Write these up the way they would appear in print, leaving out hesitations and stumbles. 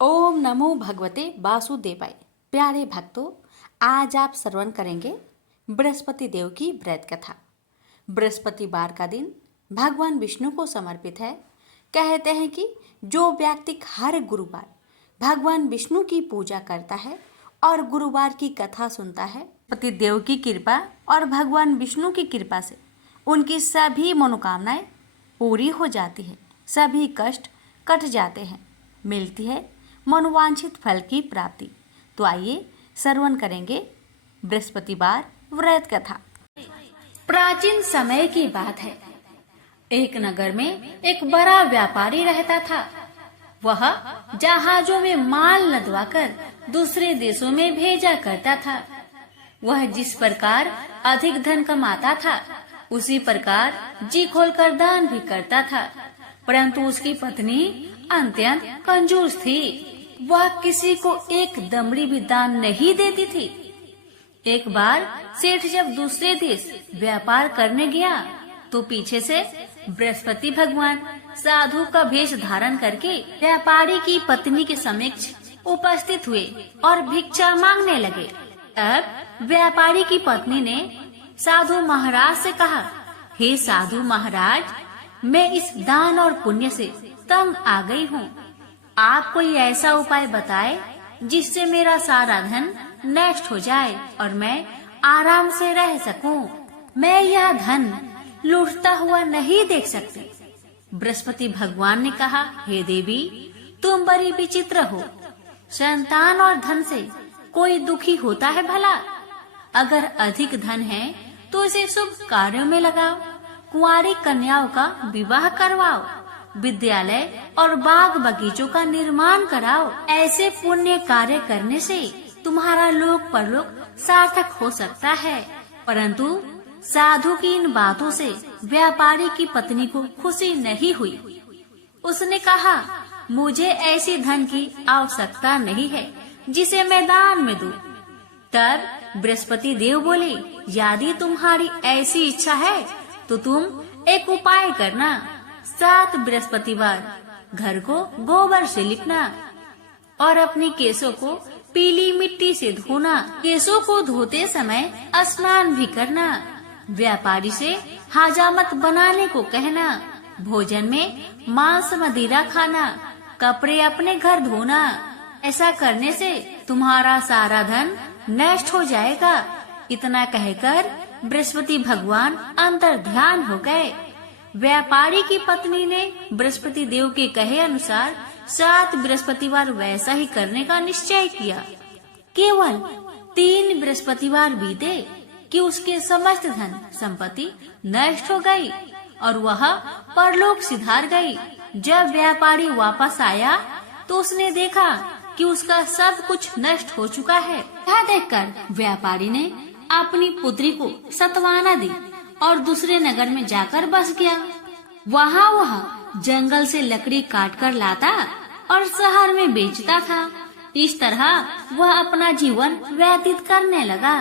ओम नमो भगवते वासुदेवाय। प्यारे भक्तों, आज आप श्रवण करेंगे बृहस्पति देव की व्रत कथा। बृहस्पतिवार का दिन भगवान विष्णु को समर्पित है। कहते हैं कि जो व्यक्ति हर गुरुवार भगवान विष्णु की पूजा करता है और गुरुवार की कथा सुनता है, बृहस्पति देव की कृपा और भगवान विष्णु की कृपा से उनकी सभी मनोकामनाएं पूरी हो जाती है, सभी कष्ट कट जाते हैं, मिलती है मनोवांछित फल की प्राप्ति। तो आइए श्रवण करेंगे बृहस्पतिवार व्रत कथा। प्राचीन समय की बात है। एक नगर में एक बड़ा व्यापारी रहता था। वह जहाजों में माल लदवाकर दूसरे देशों में भेजा करता था। वह जिस प्रकार अधिक धन कमाता था, उसी प्रकार जी खोलकर दान भी करता था। परंतु उसकी पत्नी अत्यंत कंजूस थी। वह किसी को एक दमड़ी भी दान नहीं देती थी। एक बार सेठ जब दूसरे देश व्यापार करने गया तो पीछे से बृहस्पति भगवान साधु का वेश धारण करके व्यापारी की पत्नी के समक्ष उपस्थित हुए और भिक्षा मांगने लगे। तब व्यापारी की पत्नी ने साधु महाराज से कहा, हे साधु महाराज, मैं इस दान और पुण्य से तंग आ गई हूँ। आप कोई ऐसा उपाय बताए जिससे मेरा सारा धन नष्ट हो जाए और मैं आराम से रह सकूं। मैं यह धन लूटता हुआ नहीं देख सकती। बृहस्पति भगवान ने कहा, हे देवी, तुम बड़ी विचित्र हो। संतान और धन से कोई दुखी होता है भला? अगर अधिक धन है तो इसे शुभ कार्यों में लगाओ, कुंवारी कन्याओं का विवाह करवाओ, विद्यालय और बाग बगीचों का निर्माण कराओ। ऐसे पुण्य कार्य करने से तुम्हारा लोक परलोक सार्थक हो सकता है। परंतु साधु की इन बातों से व्यापारी की पत्नी को खुशी नहीं हुई। उसने कहा, मुझे ऐसी धन की आवश्यकता नहीं है जिसे मैं दान में दूं। तब बृहस्पति देव बोले, यदि तुम्हारी ऐसी इच्छा है तो तुम एक उपाय करना। 7 बृहस्पतिवार घर को गोबर से लिपना और अपने केसों को पीली मिट्टी से धोना। केसों को धोते समय स्नान भी करना। व्यापारी से हजामत बनाने को कहना। भोजन में मांस मदिरा खाना। कपड़े अपने घर धोना। ऐसा करने से तुम्हारा सारा धन नष्ट हो जाएगा। इतना कहकर बृहस्पति भगवान अंतर ध्यान हो गए। व्यापारी की पत्नी ने बृहस्पति देव के कहे अनुसार 7 बृहस्पतिवार वैसा ही करने का निश्चय किया। केवल 3 बृहस्पतिवार बीते कि उसके समस्त धन संपत्ति नष्ट हो गई और वह परलोक सिधार गई। जब व्यापारी वापस आया तो उसने देखा कि उसका सब कुछ नष्ट हो चुका है। यह देखकर व्यापारी ने अपनी पुत्री को सत्वाना दी और दूसरे नगर में जाकर बस गया। वहाँ वह जंगल से लकड़ी काटकर लाता और शहर में बेचता था। इस तरह वह अपना जीवन व्यतीत करने लगा।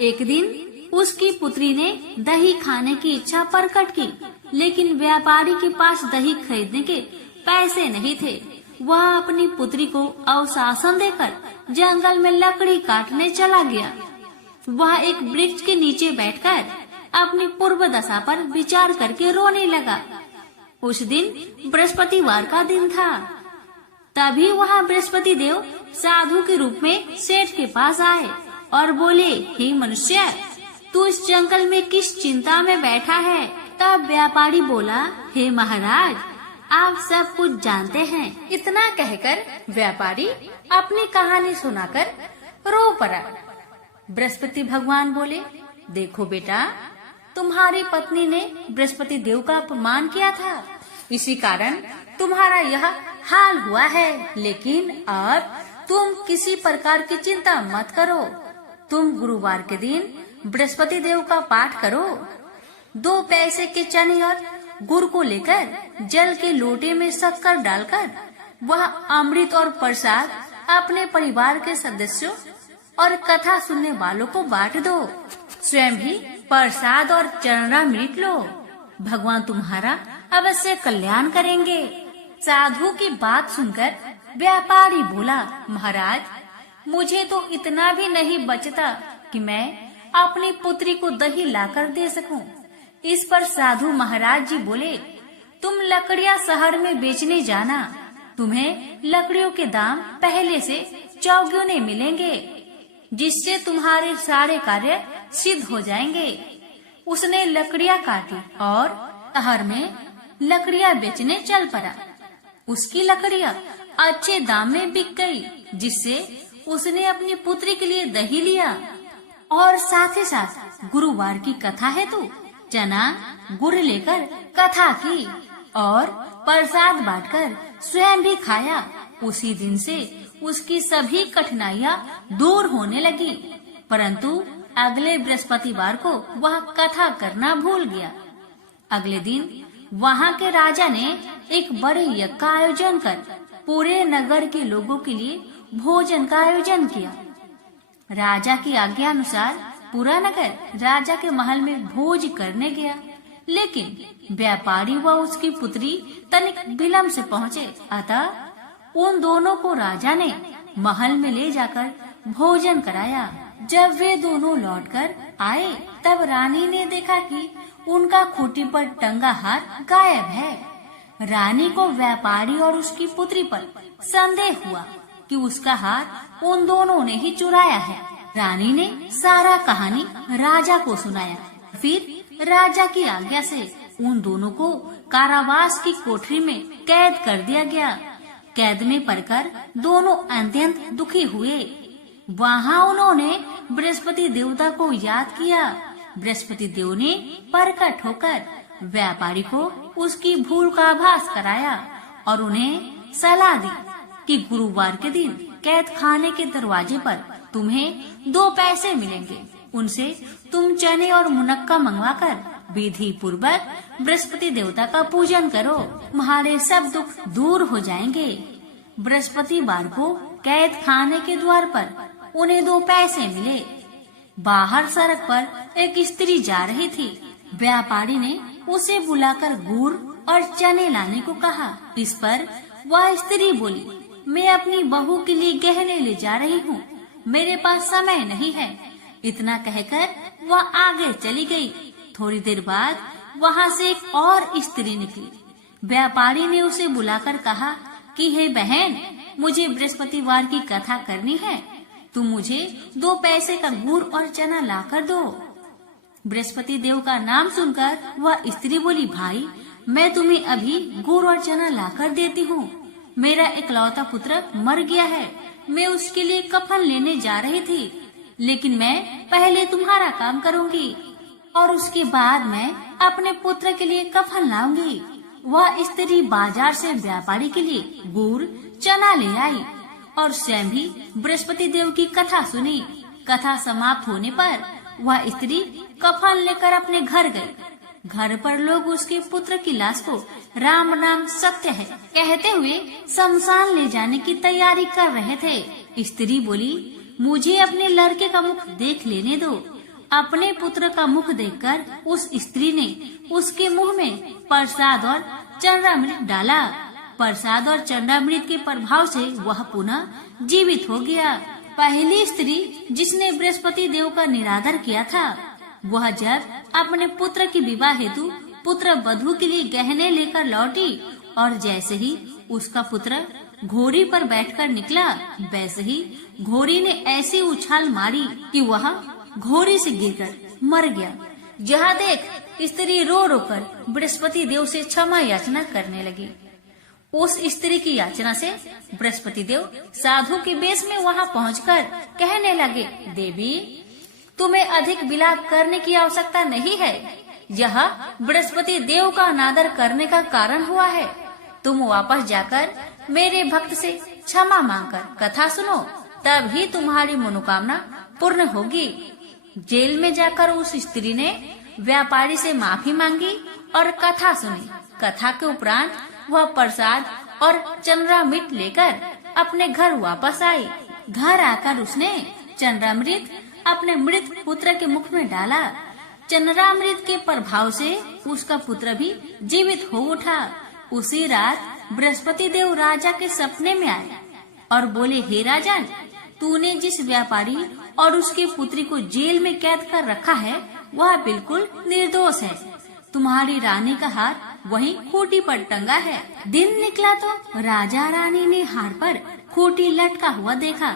एक दिन उसकी पुत्री ने दही खाने की इच्छा प्रकट की, लेकिन व्यापारी के पास दही खरीदने के पैसे नहीं थे। वह अपनी पुत्री को अवशासन देकर जंगल में लकड़ी काटने चला गया। वह एक वृक्ष के नीचे बैठकर अपनी पूर्व दशा पर विचार करके रोने लगा। उस दिन बृहस्पतिवार का दिन था। तभी वहाँ बृहस्पति देव साधु के रूप में सेठ के पास आए और बोले, हे मनुष्य, तू इस जंगल में किस चिंता में बैठा है? तब व्यापारी बोला, हे महाराज, आप सब कुछ जानते हैं। इतना कहकर व्यापारी अपनी कहानी सुनाकर रो पड़ा। बृहस्पति भगवान बोले, देखो बेटा, तुम्हारी पत्नी ने बृहस्पति देव का अपमान किया था, इसी कारण तुम्हारा यह हाल हुआ है। लेकिन अब तुम किसी प्रकार की चिंता मत करो। तुम गुरुवार के दिन बृहस्पति देव का पाठ करो। 2 पैसे के चने और गुड़ को लेकर जल के लोटे में शक्कर डालकर वह अमृत और प्रसाद अपने परिवार के सदस्यों और कथा सुनने वालों को बांट दो। स्वयं भी प्रसाद और चरणामृत लो। भगवान तुम्हारा अवश्य कल्याण करेंगे। साधु की बात सुनकर व्यापारी बोला, महाराज, मुझे तो इतना भी नहीं बचता कि मैं अपनी पुत्री को दही लाकर दे सकूं। इस पर साधु महाराज जी बोले, तुम लकड़ियां शहर में बेचने जाना, तुम्हें लकड़ियों के दाम पहले से चौगुने मिलेंगे, जिससे तुम्हारे सारे कार्य सिद्ध हो जाएंगे। उसने लकड़ियां काटी और शहर में लकड़ियां बेचने चल पड़ा। उसकी लकड़ियां अच्छे दाम में बिक गई, जिससे उसने अपनी पुत्री के लिए दही लिया और साथ ही साथ गुरुवार की कथा हेतु चना गुड़ लेकर कथा की और प्रसाद बांटकर स्वयं भी खाया। उसी दिन से उसकी सभी कठिनाइयां दूर होने लगी, परंतु अगले बृहस्पतिवार को वह कथा करना भूल गया। अगले दिन वहाँ के राजा ने एक बड़े यज्ञ का आयोजन कर पूरे नगर के लोगों के लिए भोजन का आयोजन किया। राजा की आज्ञा अनुसार पूरा नगर राजा के महल में भोज करने गया, लेकिन व्यापारी व उसकी पुत्री तनिक विलंब से पहुँचे। अतः उन दोनों को राजा ने महल में ले जाकर भोजन कराया। जब वे दोनों लौटकर आए, तब रानी ने देखा कि उनका खूंटी पर टंगा हार गायब है। रानी को व्यापारी और उसकी पुत्री पर संदेह हुआ कि उसका हार उन दोनों ने ही चुराया है। रानी ने सारा कहानी राजा को सुनाया। फिर राजा की आज्ञा से उन दोनों को कारावास की कोठरी में कैद कर दिया गया। कैद में पड़कर दोनों अत्यंत दुखी हुए। वहाँ उन्होंने बृहस्पति देवता को याद किया। बृहस्पति देव ने प्रकट होकर व्यापारी को उसकी भूल का आभास कराया और उन्हें सलाह दी कि गुरुवार के दिन कैद खाने के दरवाजे पर तुम्हें 2 पैसे मिलेंगे। उनसे तुम चने और मुनक्का मंगवाकर विधि पूर्वक बृहस्पति देवता का पूजन करो, तुम्हारे सब दुख दूर हो जाएंगे। बृहस्पतिवार को कैद खाने के द्वार पर उन्हें 2 पैसे मिले। बाहर सड़क पर एक स्त्री जा रही थी। व्यापारी ने उसे बुलाकर गुड़ और चने लाने को कहा। इस पर वह स्त्री बोली, मैं अपनी बहू के लिए गहने ले जा रही हूँ, मेरे पास समय नहीं है। इतना कहकर वह आगे चली गई। थोड़ी देर बाद वहाँ से एक और स्त्री निकली। व्यापारी ने उसे बुलाकर कहा कि हे बहन, मुझे बृहस्पतिवार की कथा करनी है, तुम मुझे 2 पैसे का गुड़ और चना लाकर दो। बृहस्पति देव का नाम सुनकर वह स्त्री बोली, भाई, मैं तुम्हें अभी गुड़ और चना लाकर देती हूँ। मेरा इकलौता पुत्र मर गया है, मैं उसके लिए कफन लेने जा रही थी, लेकिन मैं पहले तुम्हारा काम करूँगी और उसके बाद मैं अपने पुत्र के लिए कफन लाऊंगी। वह स्त्री बाजार से व्यापारी के लिए गुड़ चना ले आई और स्वयं भी बृहस्पति देव की कथा सुनी। कथा समाप्त होने पर वह स्त्री कफन लेकर अपने घर गई। घर पर लोग उसके पुत्र की लाश को राम नाम सत्य है कहते हुए शमशान ले जाने की तैयारी कर रहे थे। स्त्री बोली, मुझे अपने लड़के का मुख देख लेने दो। अपने पुत्र का मुख देखकर उस स्त्री ने उसके मुंह में प्रसाद और चंद्रामृत डाला। प्रसाद और चंद्रामृत के प्रभाव से वह पुनः जीवित हो गया। पहली स्त्री जिसने बृहस्पति देव का निरादर किया था, वह जब अपने पुत्र की विवाह हेतु पुत्र वधू के लिए गहने लेकर लौटी और जैसे ही उसका पुत्र घोड़ी पर बैठकर निकला, वैसे ही घोड़ी ने ऐसी उछाल मारी कि वह घोड़ी से गिरकर मर गया। जहाँ देख स्त्री रो रो कर बृहस्पति देव से क्षमा याचना करने लगी। उस स्त्री की याचना से बृहस्पति देव साधु के वेश में वहाँ पहुंचकर कहने लगे, देवी, तुम्हें अधिक विलाप करने की आवश्यकता नहीं है। यह बृहस्पति देव का अनादर करने का कारण हुआ है। तुम वापस जाकर मेरे भक्त से क्षमा मांगकर कथा सुनो, तब ही तुम्हारी मनोकामना पूर्ण होगी। जेल में जाकर उस स्त्री ने व्यापारी से माफी मांगी और कथा सुनी। कथा के उपरांत वह प्रसाद और चंद्रामृत लेकर अपने घर वापस आई। घर आकर उसने चंद्रामृत अपने मृत पुत्र के मुख में डाला। चंद्रामृत के प्रभाव से उसका पुत्र भी जीवित हो उठा। उसी रात बृहस्पति देव राजा के सपने में आए और बोले, हे राजन, तूने जिस व्यापारी और उसके पुत्री को जेल में कैद कर रखा है वह बिल्कुल निर्दोष है। तुम्हारी रानी का हार वहीं खूंटी पर टंगा है। दिन निकला तो राजा रानी ने हार पर खूंटी लटका हुआ देखा।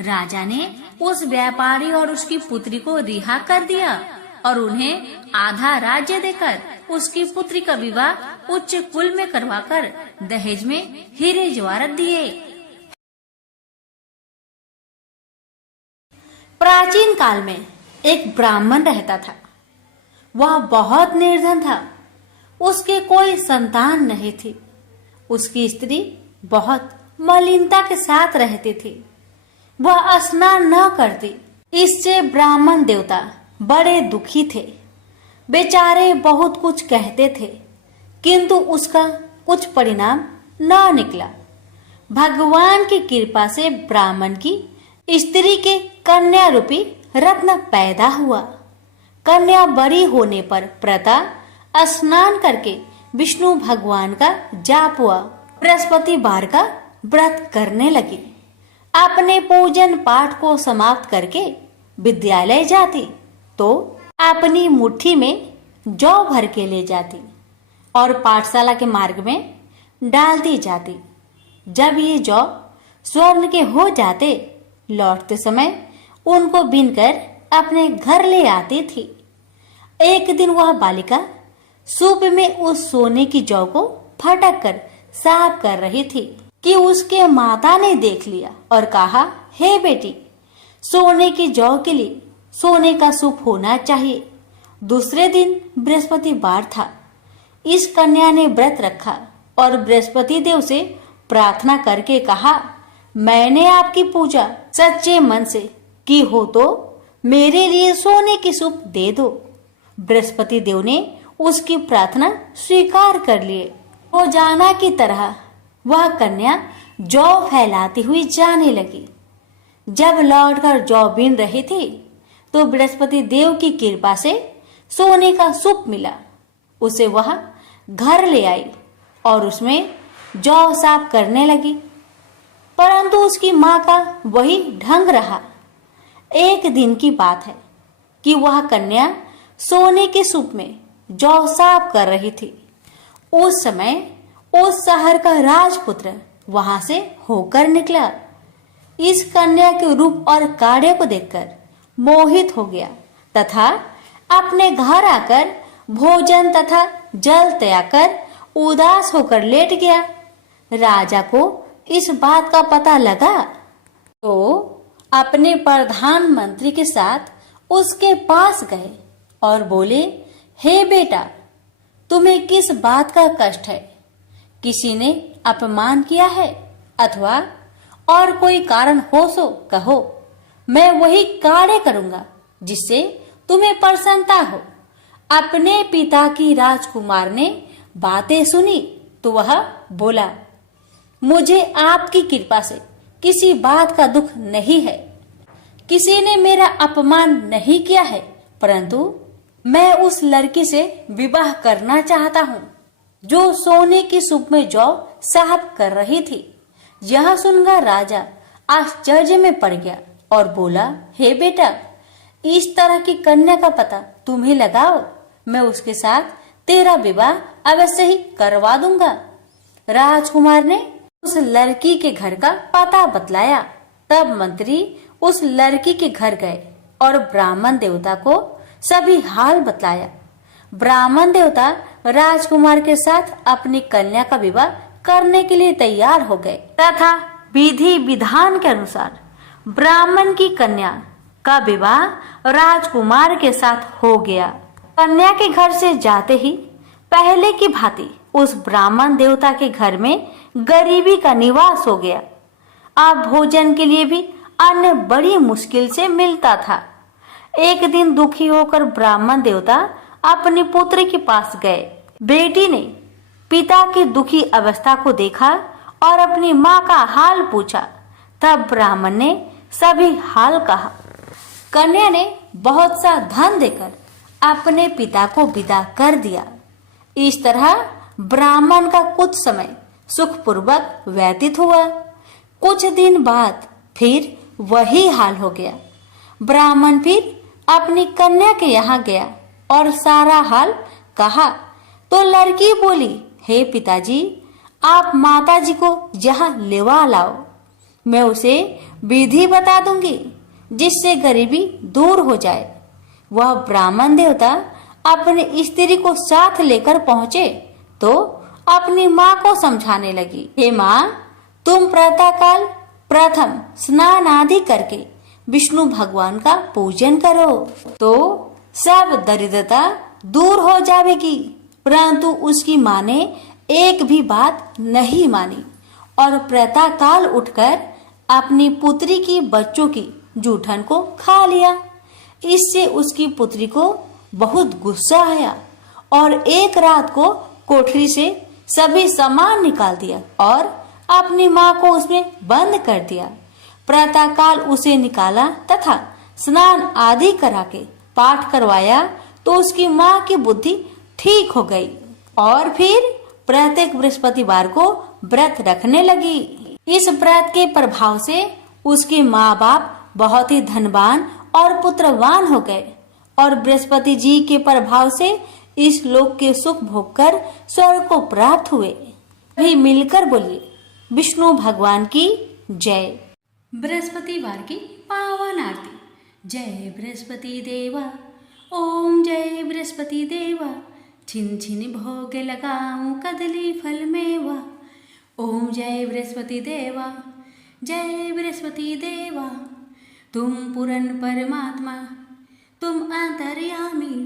राजा ने उस व्यापारी और उसकी पुत्री को रिहा कर दिया और उन्हें आधा राज्य देकर उसकी पुत्री का विवाह उच्च कुल में करवाकर दहेज में हीरे जवाहरात दिए। प्राचीन काल में एक ब्राह्मण रहता था। वह बहुत निर्धन था। उसके कोई संतान नहीं थी। उसकी स्त्री बहुत मलिनता के साथ रहती थी। वह स्नान न करती। इससे ब्राह्मण देवता बड़े दुखी थे। बेचारे बहुत कुछ कहते थे, किंतु उसका कुछ परिणाम न निकला। भगवान की कृपा से ब्राह्मण की स्त्री के कन्या रूपी रत्न पैदा हुआ। कन्या बड़ी होने पर प्रता स्नान करके विष्णु भगवान का जाप हुआ। बृहस्पतिवार का व्रत करने लगी। अपने पूजन पाठ को समाप्त करके विद्यालय जाती तो अपनी मुट्ठी में जौ भर के ले जाती और पाठशाला के मार्ग में डालती जाती। जब ये जौ स्वर्ण के हो जाते, लौटते समय उनको बीनकर अपने घर ले आती थी। एक दिन वह बालिका सूप में उस सोने की जौ को फटक कर साफ कर रही थी कि उसके माता ने देख लिया और कहा, हे बेटी, सोने की जौ के लिए सोने का सूप होना चाहिए। दूसरे दिन बृहस्पतिवार था। इस कन्या ने व्रत रखा और बृहस्पति देव से प्रार्थना करके कहा, मैंने आपकी पूजा सच्चे मन से की हो तो मेरे लिए सोने की सूप दे दो। बृहस्पति देव ने उसकी प्रार्थना स्वीकार कर लिए। रोजाना की तरह वह कन्या जौ फैलाती हुई जाने लगी। जब लौटकर जौ बीन रही थी तो बृहस्पति देव की कृपा से सोने का सूप मिला। उसे वह घर ले आई और उसमें जौ साफ करने लगी, परंतु उसकी माँ का वही ढंग रहा। एक दिन की बात है कि वह कन्या सोने के सूप में जौ साफ कर रही थी। उस समय उस शहर का राजपुत्र वहां से होकर निकला। इस कन्या के रूप और कार्य को देखकर मोहित हो गया तथा अपने घर आकर भोजन तथा जल त्याग कर उदास होकर लेट गया। राजा को इस बात का पता लगा तो अपने प्रधानमंत्री के साथ उसके पास गए और बोले, हे बेटा, तुम्हें किस बात का कष्ट है? किसी ने अपमान किया है अथवा और कोई कारण हो सो कहो, मैं वही कार्य करूंगा जिससे तुम्हें प्रसन्नता हो। अपने पिता की राजकुमार ने बातें सुनी तो वह बोला, मुझे आपकी कृपा से किसी बात का दुख नहीं है। किसी ने मेरा अपमान नहीं किया है, परंतु मैं उस लड़की से विवाह करना चाहता हूँ जो सोने की सूप में जौ साफ कर रही थी। यह सुनकर राजा आश्चर्य में पड़ गया और बोला, हे बेटा, इस तरह की कन्या का पता तुम्हें लगाओ, मैं उसके साथ तेरा विवाह अवश्य ही करवा दूंगा। राजकुमार ने उस लड़की के घर का पता बतलाया। तब मंत्री उस लड़की के घर गए और ब्राह्मण देवता को सभी हाल बतलाया। ब्राह्मण देवता राजकुमार के साथ अपनी कन्या का विवाह करने के लिए तैयार हो गए तथा विधि विधान के अनुसार ब्राह्मण की कन्या का विवाह राजकुमार के साथ हो गया। कन्या के घर से जाते ही पहले की भांति उस ब्राह्मण देवता के घर में गरीबी का निवास हो गया। अब भोजन के लिए भी अन्न बड़ी मुश्किल से मिलता था। एक दिन दुखी होकर ब्राह्मण देवता अपनी पुत्री के पास गए। बेटी ने पिता की दुखी अवस्था को देखा और अपनी माँ का हाल पूछा। तब ब्राह्मण ने सभी हाल कहा। कन्या ने बहुत सा धन देकर अपने पिता को विदा कर दिया। इस तरह ब्राह्मण का कुछ समय सुखपूर्वक व्यतीत हुआ। कुछ दिन बाद फिर वही हाल हो गया। ब्राह्मण फिर अपनी कन्या के यहाँ गया और सारा हाल कहा तो लड़की बोली, हे पिताजी, आप माताजी को यहाँ लेवा लाओ, मैं उसे विधि बता दूंगी जिससे गरीबी दूर हो जाए। वह ब्राह्मण देवता अपनी स्त्री को साथ लेकर पहुंचे तो अपनी माँ को समझाने लगी, हे माँ, तुम प्रातःकाल प्रथम स्नान आदि करके विष्णु भगवान का पूजन करो तो सब दरिद्रता दूर हो जाएगी। परंतु उसकी माँ ने एक भी बात नहीं मानी और प्रातःकाल उठकर अपनी पुत्री की बच्चों की जूठन को खा लिया। इससे उसकी पुत्री को बहुत गुस्सा आया और एक रात को कोठरी से सभी सामान निकाल दिया और अपनी माँ को उसमें बंद कर दिया। प्रातःकाल उसे निकाला तथा स्नान आदि करा के पाठ करवाया तो उसकी माँ की बुद्धि ठीक हो गई और फिर प्रत्येक बृहस्पतिवार को व्रत रखने लगी। इस व्रत के प्रभाव से उसके माँ बाप बहुत ही धनवान और पुत्रवान हो गए और बृहस्पति जी के प्रभाव से इस लोक के सुख भोग कर स्वर्ग को प्राप्त हुए। भी मिलकर बोलिए, विष्णु भगवान की जय। बृहस्पतिवार की पावन आरती। जय बृहस्पति देवा, ओम जय बृहस्पति देवा, छिन छिन भोग लगाऊं कदली फल मेवा। ओम जय बृहस्पति देवा, जय बृहस्पति देवा, तुम पूर्ण परमात्मा, तुम अंतर्यामी,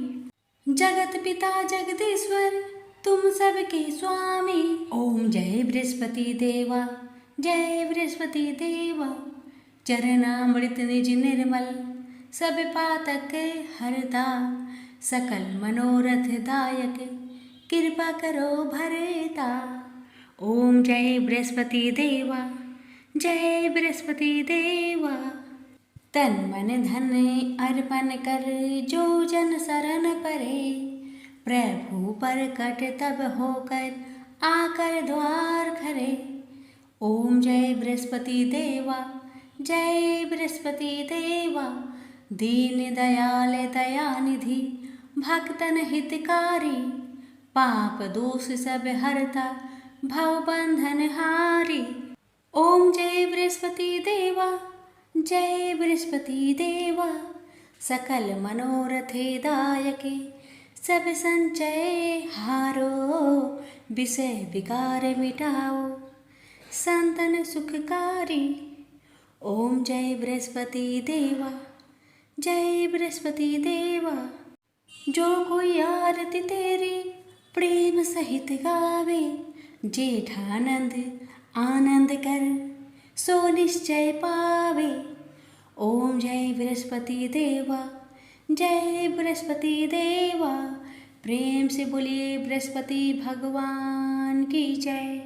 जगत पिता जगदीश्वर, तुम सबके स्वामी। ओम जय बृहस्पति देवा, जय बृहस्पति देवा, चरणामृत निज निर्मल, सब पातक हरता, सकल मनोरथ दायक, कृपा करो भरता। ओम जय बृहस्पति देवा, जय बृहस्पति देवा, तन मन धन अर्पण कर जो जन शरण परे, प्रभु पर कट तब होकर आकर द्वार खरे। ओम जय बृहस्पति देवा, जय बृहस्पति देवा, दीन दयाल दयानिधि, भक्तन हितकारी, पाप दोष सब हरता, भव बंधन हारी। ओम जय बृहस्पति देवा, जय बृहस्पति देवा, सकल मनोरथे दायके, सब संचय हारो, विषय विकार मिटाओ, संतन सुखकारी। ओम जय बृहस्पति देवा, जय बृहस्पति देवा, जो कोई आरती तेरी प्रेम सहित गावे, जेठानंद आनंद कर सो निश्चय पावे। ओम जय बृहस्पति देवा, जय बृहस्पति देवा, प्रेम से बोलिए बृहस्पति भगवान की जय।